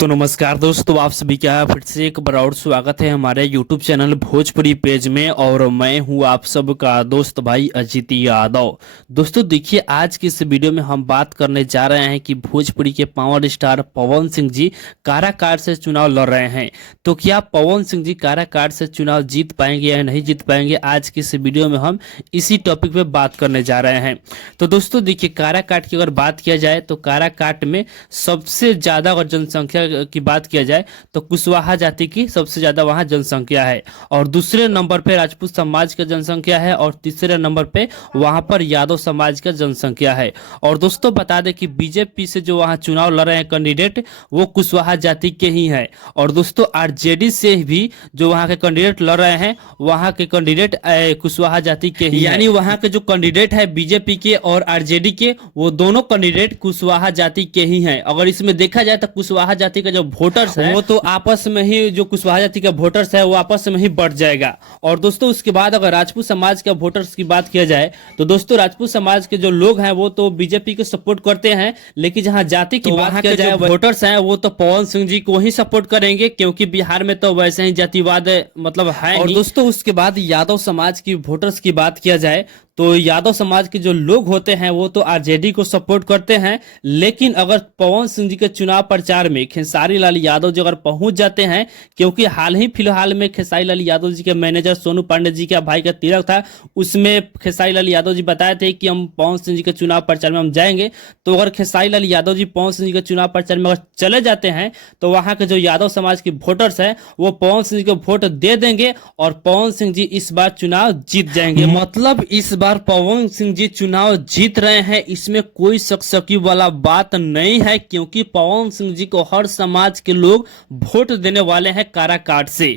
तो नमस्कार दोस्तों, आप सभी का फिर से एक बार और स्वागत है हमारे YouTube चैनल भोजपुरी पेज में। और मैं हूं आप सबका दोस्त भाई अजीत यादव। दोस्तों देखिए, आज की इस वीडियो में हम बात करने जा रहे हैं कि भोजपुरी के पावर स्टार पवन सिंह जी काराकाट से चुनाव लड़ रहे हैं। तो क्या पवन सिंह जी काराकाट से चुनाव जीत पाएंगे या नहीं जीत पाएंगे, आज की इस वीडियो में हम इसी टॉपिक पे बात करने जा रहे हैं। तो दोस्तों देखिए, काराकाट की अगर बात किया जाए तो काराकाट में सबसे ज्यादा अगर जनसंख्या की बात किया जाए तो कुशवाहा जाति की सबसे ज्यादा वहां जनसंख्या है, और दूसरे नंबर पे राजपूत समाज का जनसंख्या है, और तीसरे नंबर पे वहां पर यादव समाज का जनसंख्या है। और दोस्तों बता दें कि बीजेपी से जो वहां चुनाव लड़ रहे हैं कैंडिडेट, वो कुशवाहा जाति के ही है। और दोस्तों आरजेडी से भी जो वहां के कैंडिडेट लड़ रहे हैं, वहां के कैंडिडेट कुशवाहा जाति के ही, यानी वहां के जो कैंडिडेट है बीजेपी के और आरजेडी के, वो दोनों कैंडिडेट कुशवाहा जाति के ही हैं। अगर इसमें देखा जाए तो कुशवाहा जाति का जो वोटर्स है वो तो आपस में ही, जो कुशवाहा जाति का वोटर्स है वो आपस में ही बढ़ जाएगा। और दोस्तों उसके बाद अगर राजपूत समाज का वोटर्स की बात किया जाए तो दोस्तों राजपूत समाज के जो लोग हैं वो तो बीजेपी को सपोर्ट करते हैं, लेकिन जहां जाति की बात किया जाए वोटर्स हैं वो तो पवन सिंह जी को ही सपोर्ट करेंगे, क्योंकि बिहार में तो वैसे ही जातिवाद मतलब है। और दोस्तों उसके बाद यादव समाज की वोटर्स की बात किया जाए तो यादव समाज के जो लोग होते हैं वो तो आरजेडी को सपोर्ट करते हैं, लेकिन अगर पवन सिंह जी के चुनाव प्रचार में खेसारी लाल यादव जी अगर पहुंच जाते हैं, क्योंकि हाल ही फिलहाल में खेसारी लाल यादव जी के मैनेजर सोनू पांडे जी के भाई का तिलक था, उसमें खेसारी लाल यादव जी बताए थे कि हम पवन सिंह जी के चुनाव प्रचार में हम जाएंगे। तो अगर खेसारी लाल यादव जी पवन सिंह जी के चुनाव प्रचार में अगर चले जाते हैं तो वहां के जो यादव समाज के वोटर्स है वो पवन सिंह जी को वोट दे देंगे और पवन सिंह जी इस बार चुनाव जीत जाएंगे। मतलब इस बार पवन सिंह जी चुनाव जीत रहे हैं, इसमें कोई शक शकी वाला बात नहीं है, क्योंकि पवन सिंह जी को हर समाज के लोग वोट देने वाले हैं काराकाट से।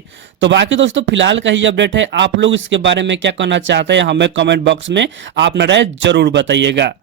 तो बाकी दोस्तों फिलहाल का ही अपडेट है, आप लोग इसके बारे में क्या कहना चाहते हैं हमें कमेंट बॉक्स में आप राय जरूर बताइएगा।